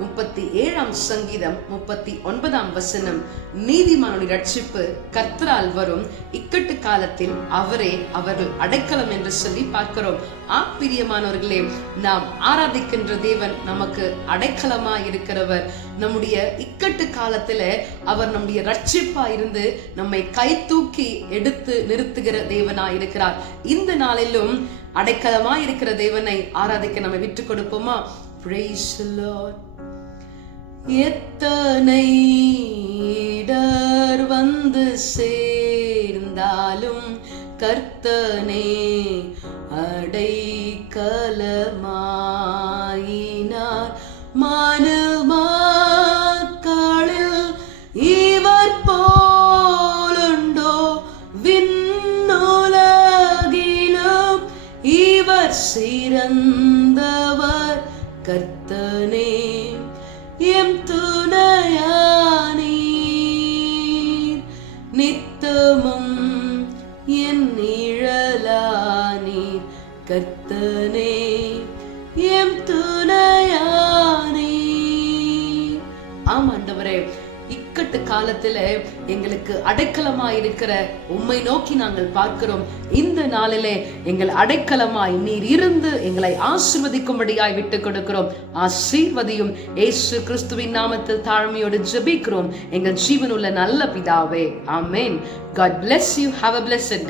முப்பத்தி ஏழாம் சங்கீதம் முப்பத்தி ஒன்பதாம் வசனம். நீதிமானுடைய ரட்சிப்பு கத்தரால் வரும். இக்கட்டு காலத்தில் அவரே அவர்கள் அடைக்கலம் என்று சொல்லி பார்க்கிறோம். ஆப்பிரியமானவர்களே நாம் ஆராதிக்கின்ற தேவன் நமக்கு அடைக்கலமா இருக்கிறவர். நம்முடைய இக்கட்டு காலத்துல அவர் நம்முடைய ரட்சிப்பா இருந்து நம்மை கை தூக்கி எடுத்து நிறுத்துகிற தேவனா இருக்கிறார். இந்த நாளிலும் அடைக்கலமா இருக்கிற தேவனை ஆராதிக்க நம்ம விட்டு கொடுப்போமா? எத்தனை இடர் வந்து சேர்ந்தாலும் கர்த்தனே அடைக்கலமாயினார் மனுமாக்களில் இவர் போலுண்டோ? விண்ணுலகிலும் இவர் சிறந்தவர். கர்த்தனே எம் துணையானீர். நித்தமும் என் நிழலானீர். கர்த்தனே எம் துணையானீர். ஆமாண்டவரே இக்கட்டு காலத்துல எங்களுக்கு அடைக்கலமா இருக்கிற உம்மை நோக்கி நாங்கள் பார்க்கிறோம். இந்த நாளிலே எங்கள் அடைக்கலமாய் நீர் இருந்து எங்களை ஆசிர்வதிக்கும்படியாய் விட்டு கொடுக்கிறோம். ஆசீர்வதியும் ஏசு கிறிஸ்துவின் நாமத்தில் தாழ்மையோடு ஜெபிக்கிறோம். எங்கள் ஜீவனுள்ள நல்ல பிதாவே. ஆமேன். God bless you have a bless